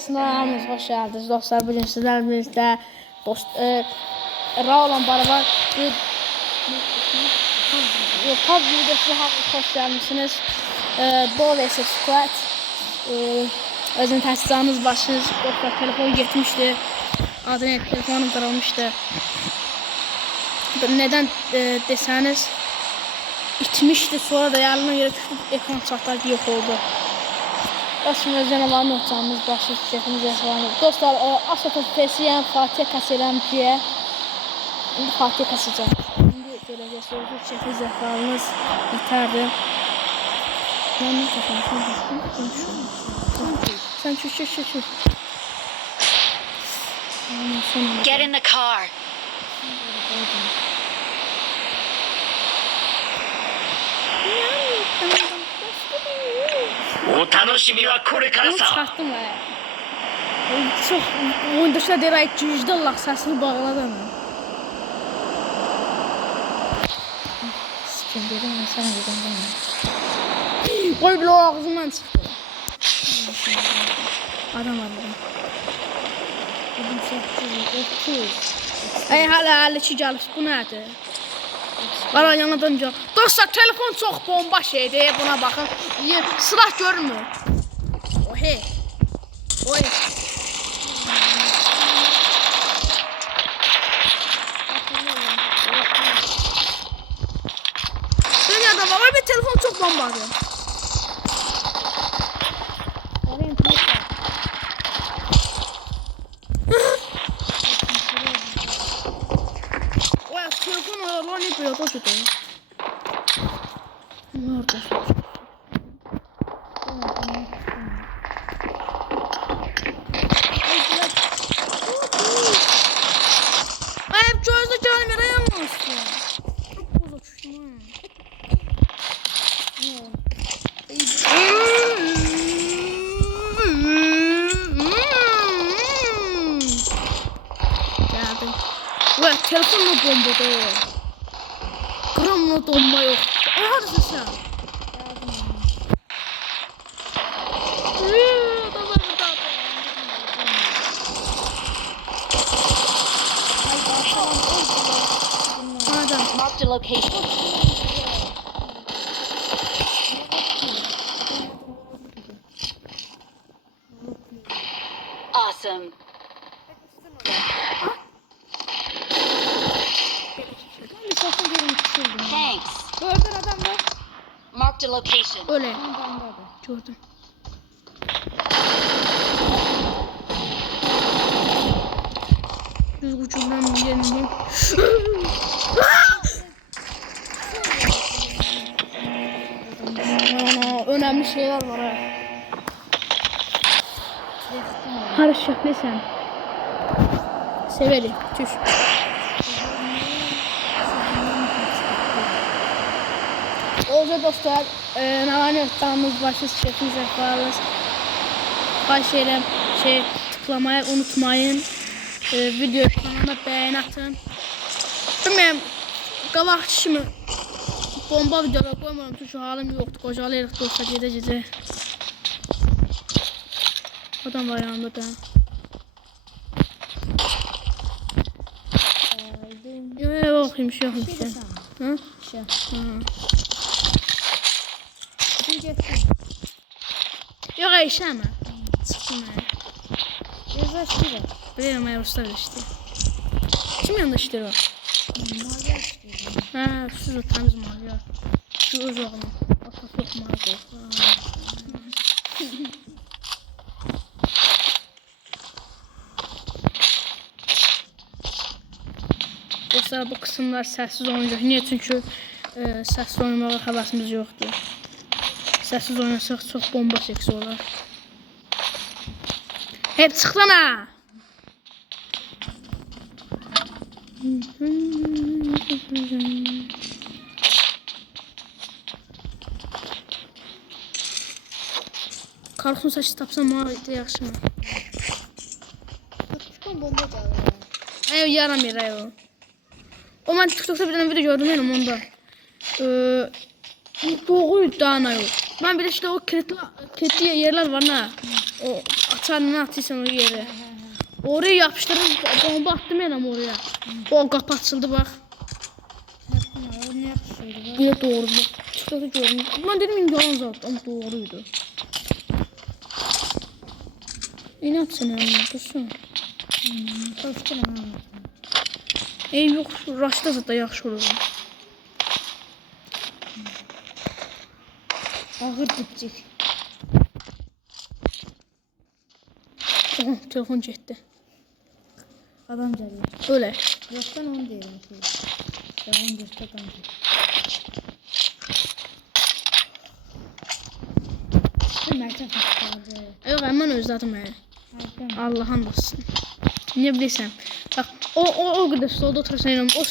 videosuna hamınız hoş geldiniz dostlar. Bugün sizlerle Raolan Barabar PUBG videosuna hamınız hoş gelmişsiniz. Bol vs Squad. Özün təsdiqiniz başınız. Dostlar telefon getmişdi. Adını telefonum kırılmıştı. Neden deseniz itmişti, sonra da yarına göre ekran çatlar yok oldu. Şimdi canavarın ortamız başı çiçekimiz yaşanır. Dostlar Asatı Fesiyen Fatih Kasıram ki Fatih Kasıcam. Şimdi göreceğiz çiçekimiz yaşanırız biterdi. Sen şu. Get in the car. お楽しみはこれから Onu さ。 çıxartdım ya. Çok oyundaşlar deyərək gücdə Allah səsini bağladım. Sikim dedim ben sana dedim. Oy bile ağzımdan çıktı. Adam var burada. Ay hala ki gəlib bu nədir? Qara yanadan can. Dostlar telefon çok bomba şeydi. Buna bakın. Sıra görmür. Ohe. Oy. Dünyada var bir telefon çok bombadı. Oy telefon ayarlar ne yapıyor da kötü. Nerede? Hep gözde gelmeye yanmazsın. Çok boz uçuştum Geldim. Ulan telefonla bombada yok. Gramla donma yok. Neredesin sen? Marked a location. Awesome. Thanks. Gördün adam var. Marked a location. Öyle. Gördüm. Düz ucundan yenildim. Önemli şeyler var ha. Harış şöyle sen. Severi. Tüş. Olca dostlar, navani ortağımız başı şefimiz yaparız. Başlayalım. Tıklamayı unutmayın. Video kanalına beğeni atın. Bilmiyorum. Qabaq kimi bomba videolar koymuyorum. Çünkü halim yoktu. Qocalayırıq dostlar gece. Adam var yanımda da. Yok bir şey. Hı? Yok işeme. Çıktım ben. Biliyorum ayaruslar işte. Kim yanında işleri var? Ha, siz o temiz mal ya. Şu öz oğlum. Atası yok mal. Dostlar bu kısımlar sessiz oynayacaq. Niye? Çünkü sessiz oynamağa həvəsimiz yoxdur. Sessiz oynasaq çox bomba seksi olar. Hep çıxdan ha! Karxun saçı tapsam bana yaxşı mı? Çıkan bomba çaldı. Ay yaramır ay o. O ben TikTok'ta bir tane video gördüm benim onda. Doğru iddiana yok. Ben bir de işte o kilitli yerler var ne? O hasarını atırsan o yere. Oraya yapıştırıp bomba attım yani oraya. O kapı açıldı bak. O ne yapışıyordu? Yine doğru. Çıktı gördüm. Ben dedim yalan zaten ama doğruydu. İnat sen yani dursun. Korktum ama. Yok raşda zaten yaxşı olur. Ağır dipcik. Telefon getdi. Adam geliyor. Öyle. Yok ben onu diyelim ki. Devam göster adam geliyor. Mert'e kaldı. Yok hemen özledim yani. Harika. Allah'ın olsun. Ne bilirsən. Bak o kadar stolda oturursan yani o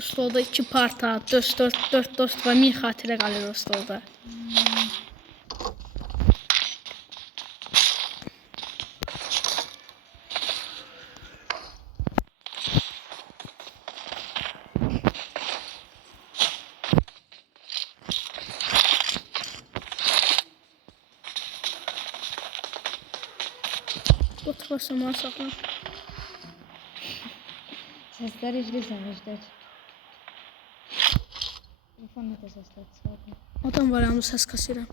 stolda 2 parta, 4 dost var. Min xatirə qalır o stolda. Oturursan var saxla. Sesler izlirsen izler. Telefon ne de sesler çıkardı. Adam var yanımda ses kasıram.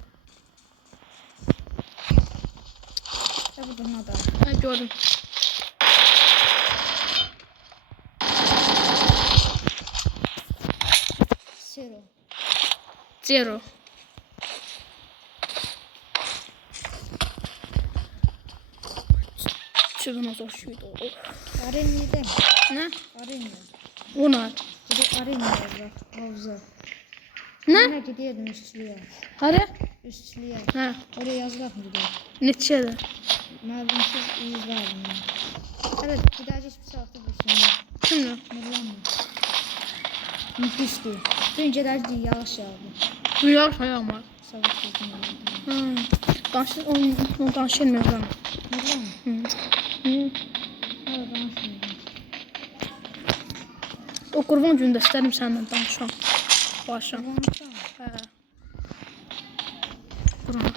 Ya bu da adam. Ha gördüm. Zero. Zero. Şuradan o şuydu. Arın yedim. Ne? Arın yedim. Ona. Gidip arın yedim bak. Havuza. Ne? Yine gidiyordum üstlüye. Hadi. Üstlüye. Ha. Oraya yazılar mı gidiyor? Neçədir? Məlumsuz izlerdim ben. Evet, gidəcək bir saatda dursun. Kimlə? Nurlanma. Müthişti. Dün gecələr yağış yağdı. Duyar sayamaz. Sabah dursun. Ha. Danışır, onu danışılmıyor. Nurlanma. Hı. Hadi danışmayalım. O qurban günündə istədim səndən danışam. Başam. Danışalım. Hə. Qurban.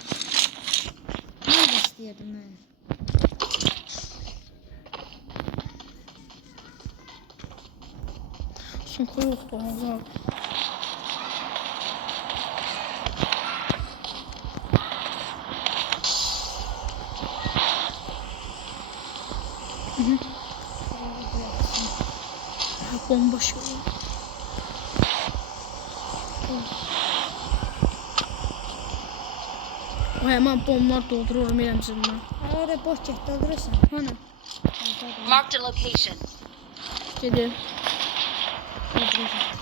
Ne de istiyordum ben? Sumka yoxdur. Allah. Bomba şey. O hemen bombalar doldururum elimizden. Orada boş çek doldurursan. Hani? Marked a location. Gedir. Doldurursan.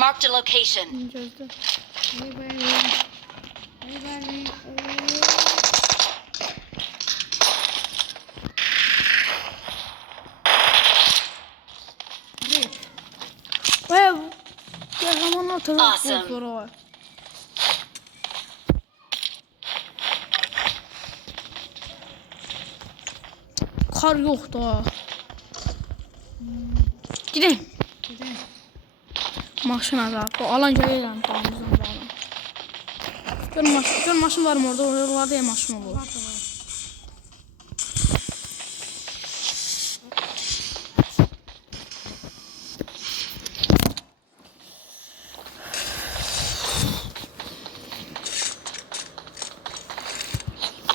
Marked a location. Gözde. Vay vay vay. Vay vay vay. Vay. Kahramanlar tabii Awesome. korkları var. Kar yok da. Gidelim. Güzel. Maşına da. O alan gəlirəm damımızdan bağlı. Gör maşın var mı orada? Oralarda ya maşın olur. Var da var.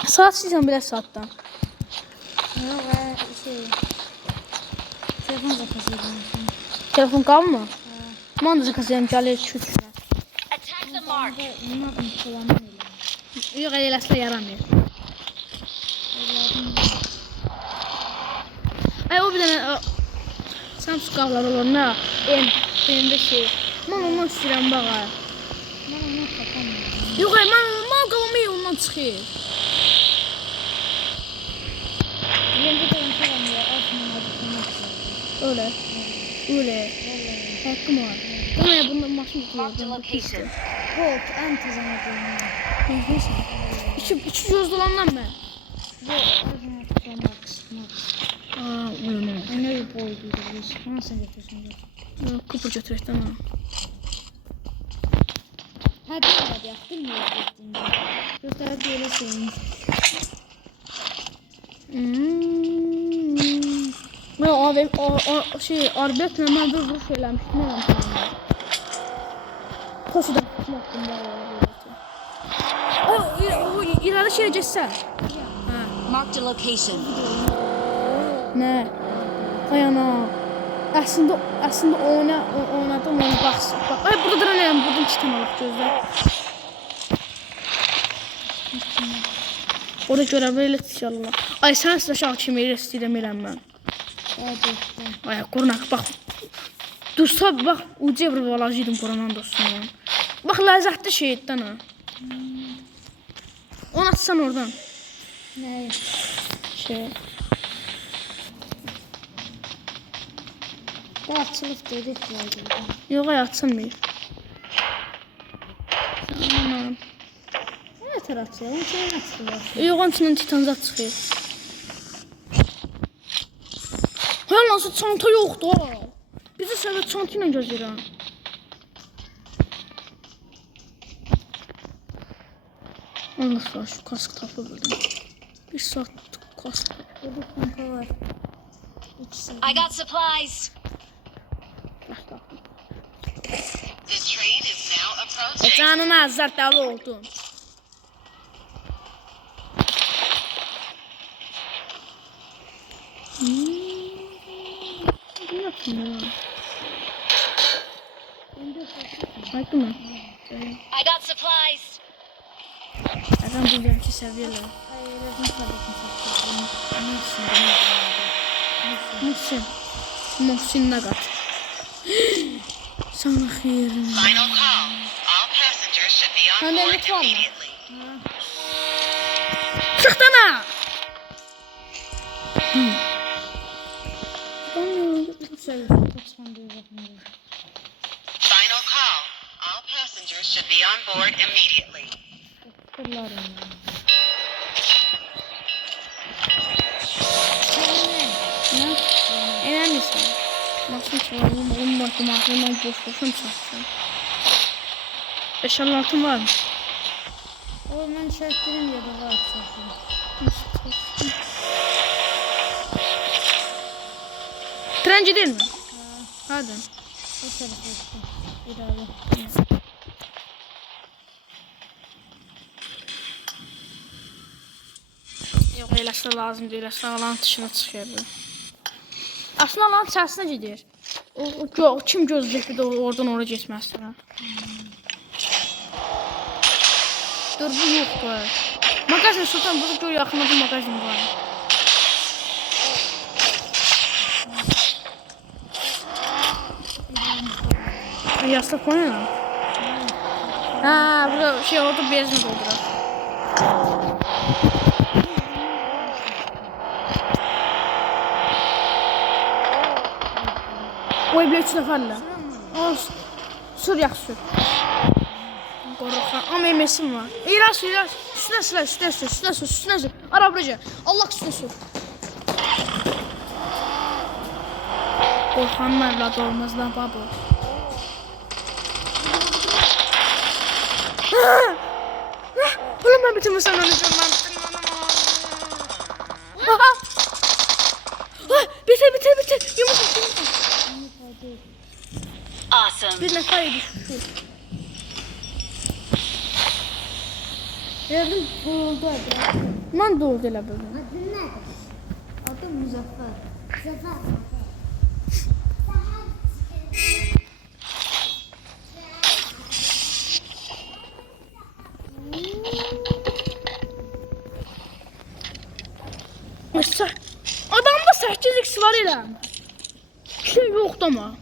Saat istəyirsən belə saatdan. Yok şey. Telefon zakası edeyim. Telefon qalmı? Mən də zakasıyam gəlir 2-3 günə. Attack the mark. Bunlar kullanmıyor. Yox, eləslə yaramıyor. Ay o bir dənə Samsung qablar olur nə? Benim şey. Mən ondan istəyirəm bax. Ben onu kapanmıyorum. Yox, mən qabamı yolundan çıxır. Yenge de onu kapanmıyor. Altından hadi kapanmıyor. Öyle. Öyle. Vallahi. Hakkım var. Bana ya bunda maşın Marked a tutuyor. location. Volt en tezan ediyorum. İki göz dolandan ben. Bu ağzına tutmak, sıkmak. Aa, öyle. Ben öyle boyduydu biz. Nasıl götürsün? Kupur götürəkdən ha. Hadi hadi yaptın mı? Göster böyle şeyin. Ben o şey arbet mən bir vuruş eləmişdim mən. Koşudan tutmaktım o ileri şeye geçsen. Marked a location. Ne? Ayana. Aslında oynadım onu baksın. Bak, ay burada duranayım, buradan çıkan alaq gözlər. Orada görevli inşallah. Ay sen size şah kimi istəyirəm eləm mən. Hadi. Ay qorunak bak. Dursa bak ucu bir balajıydım korunan dostum. Bak lezzetli şeydən ha. Onu atsan oradan. Ne? Şey. Dağıtçılık dedik ya. Yok ay atsanmıyor. Aman. Ne tarafı? Onun için atılır. Yok onun içinden titanzat çıxıyor. Hayal nasıl çanta yoktu ha. Bizi səvət çanta ilə gözləyirəm. Allah şu kask tapı bildim. Bir saat kask. Burada pompa var. İkisi. I got supplies. The train is now approaching. Canına azar dava oldun. Ne yapayım ya? Baktın mı? I got supplies. Adam bilmiyorum ki seviyorlar. Hayır, ne kadar Muhsin. Muhsin Nagat. Sana xeyrim. Final call. All passengers should be on Hani board net var mı? immediately. Çıktana! Final call. All passengers should be on board immediately. Ne? Eğlenmişsin. Masum çalalım. Oğlum bakım aklımdan boş mu çarpsın? 5-6 var mı? O ben şartlarım ya da var zaten. Trenci değil mi? Hadi. O tarafa gittim. İlerle. Yok eləsə lazım deyil. Eləsə alan dışına çıxıyor. Aslında alan içərisinə gedir. O kim gözləyəcək bir də oradan oraya getməzsən. Dur bu yoxdur. Magazin sultan burada gör yaxında bir magazin var. Yastık koyun. Ha, burada şey oldu bezini doldurar. Oy bir 3 nəfərlə. Sür yaxşı sür. Qorxan. Amma emesim var. İras. Üstünə sür. Ara buraya. Allah üstünə sür. Qorxanın evladı olmaz lan baba. Oğlum ben bitirmişsem öleceğim ben. Bitir. Yumurta. Awesome. Bir nefer düştü. Gördüm buldu adı. Ben de oldu elə böyle. Adın nedir? Adı Muzaffer. Muzaffer. Adamda 8x var elə. Şey yoxdu ama.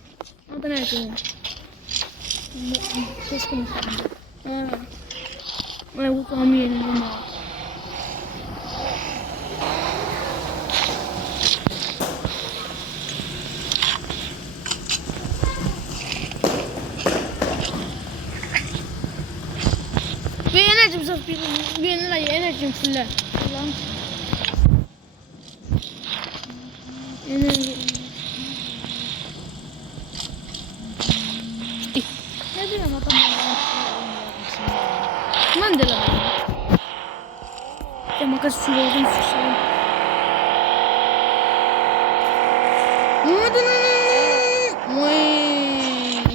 Adı nə deyim? Keşke Muzaffer. Ay bu tam yerim ama. Bir enerjim zat bir enerjim fulle. Enerji. bilirəm adam Mən də elə bilirəm. Makas sürüyordum susalım.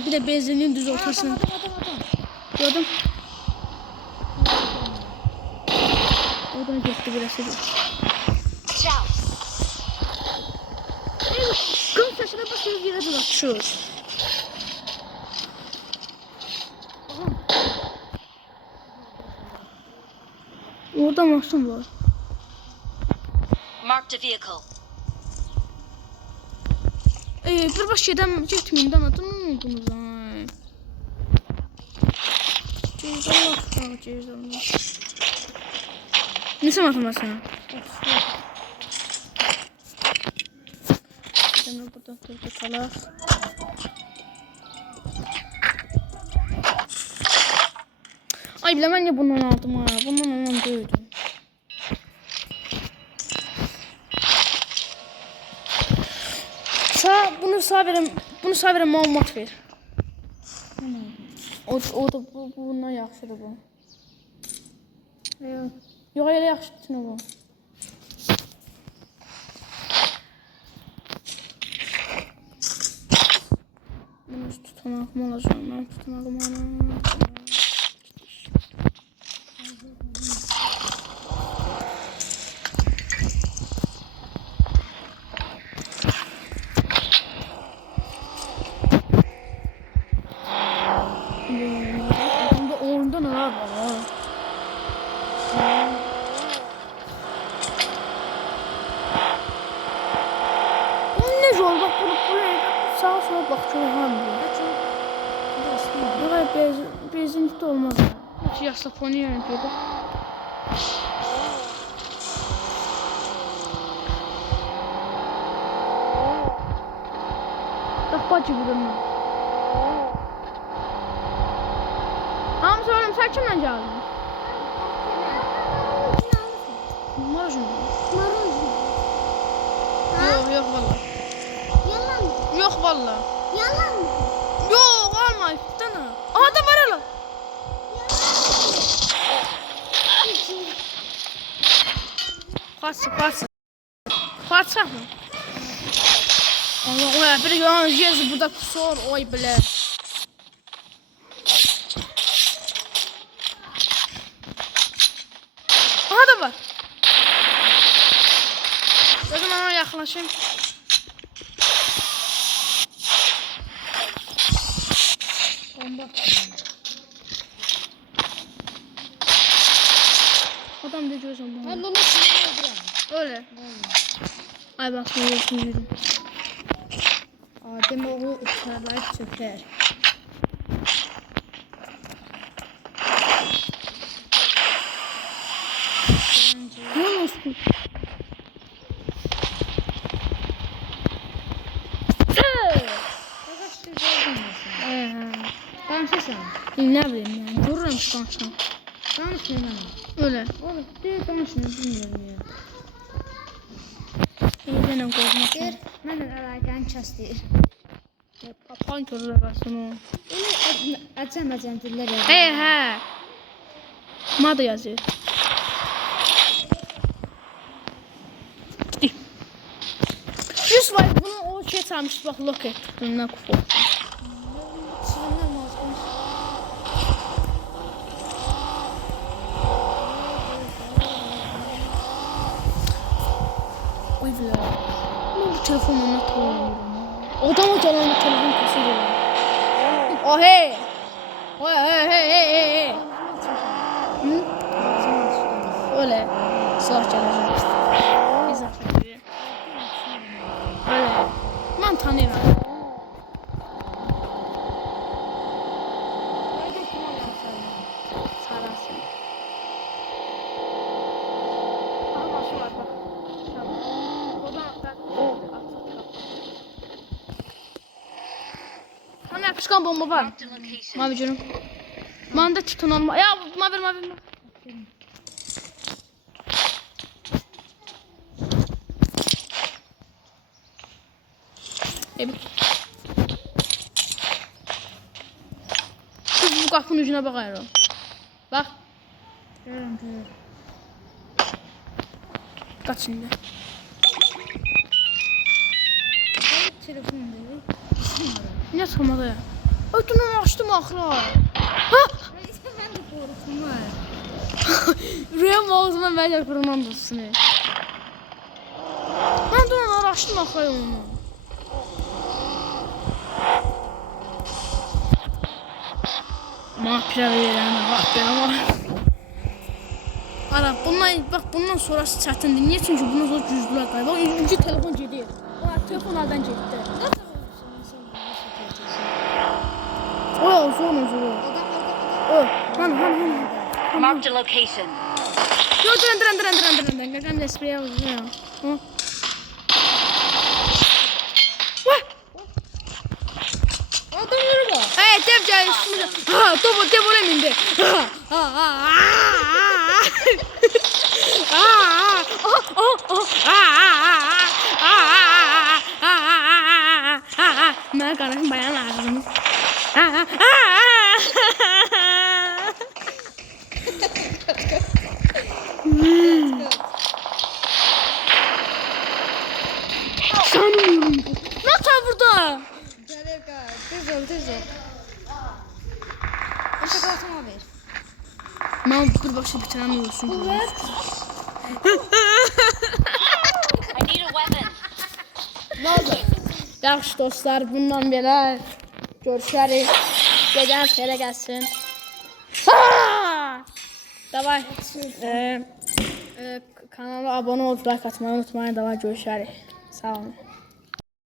Bir de benzinliğin düz ortasına. Adam. Gördüm. Oradan gitti burası. Ciao. Kım saçına basıyoruz yere dolaşıyoruz. Orada mahsun var. Marked a vehicle. Bir baş şeyden getmeyin de anladın mı oldunuz ay? Ceyzallah. Ne zaman atılmaz sana? Sen burada durdu kalak. Ay bile ben ya bundan aldım ha. Bundan alan dövdüm. Bunu sağ verem məlumat ver. O da bundan yaxşıdır bu. Yox, elə yaxşı tutun bu. Bunu tutanağım olacaq, mən tutanağım olacaq. Adamda oyunda neler var ha? Ne zor bak buraya sağa sola bak çok hamdi. Yok benzinlikte olmaz. Hiç yaksaponu yönetiyordu. Bak bacı buranın. Hamza oğlum sen kimden geldin? Marjun. Yok valla. Yalan. Yok valla. Yalan. Yok alma iftana. Aha da var hala. Kaçsa mı? Allah oya bir yan yez burada kusur oy bile. Aha da var. Gözüm ona yaklaşayım. Adam da gözüm bu. Ben onu sinirlendirəm. Öyle. Ay bak ne yapayım yürü. Adem oğlu uçarlayıp çöker. Ne olsun? Danışırsan. Ne bileyim yani. Vururum şu konuşan. Danışmıyor bana. Öyle. Oğlum bir danışmıyor bilmiyorum ya. İyice korkmak. Bir, məndən əlaqəni kəs deyir. Papan görür arasın o. Onu əcəm dillər yazır. He. Mada yazıyor. Gitti. 100 var. Bunu o şey çalmış bak loket. Ne kufu. Çiğnəm olsun. Oy bile. Bu telefonla atıyorum. Odama gelen bir telefon kasıyor. Oh hey. Oh hey. Hı? Öyle. Silah gelecek. İzafet ediyor. Öyle. Ben tanıyorum. Sarası. Aha başı var bak. Hani yapışkan bomba var. Marked a location. Mavi canım. Manda tutun olma. Ya mavi. Evet. şu qapının ucuna bax ayro. Bax, Görürüm, görürüm. qaç indi. Ay, telefon dedi. Niyə çıxmadı ya? Ötünü açdım axıra. Ha! Ben de korkum var. Rüyam ağzıma məcər qırılmam dostsun. Mən də onu araşdım axıra onu. Mahpirə verirəm, bax belə var. Ara, bundan sonrası çətindir. Niyə? Çünki bundan sonra güclülər qayıb. Bax, üçüncü telefon gedir. Bax, telefon əldən getdi. O, sonra. O, hani. Marked a location. Yo, durun. Qaqam da sprey alacağım. Adam yürü bak. Hey, dev gəlir üstümüzə. Ha, dev oraya mindi. Mənə qarışım bayan ağzım. Sanmıyorum. Ne yapıyor burada? Gel gel. Tez ol. Şokolatımı ver. Ben bir başa bitiremiyorsun. Bu ver. I need a weapon. Ne oldu? Yaxşı dostlar, bundan belə görüşərik. Gecəniz xeyrə gəlsin. Davay. Kanala abunə olub like atmayı unutmayın. Davay görüşərik. Sağ olun.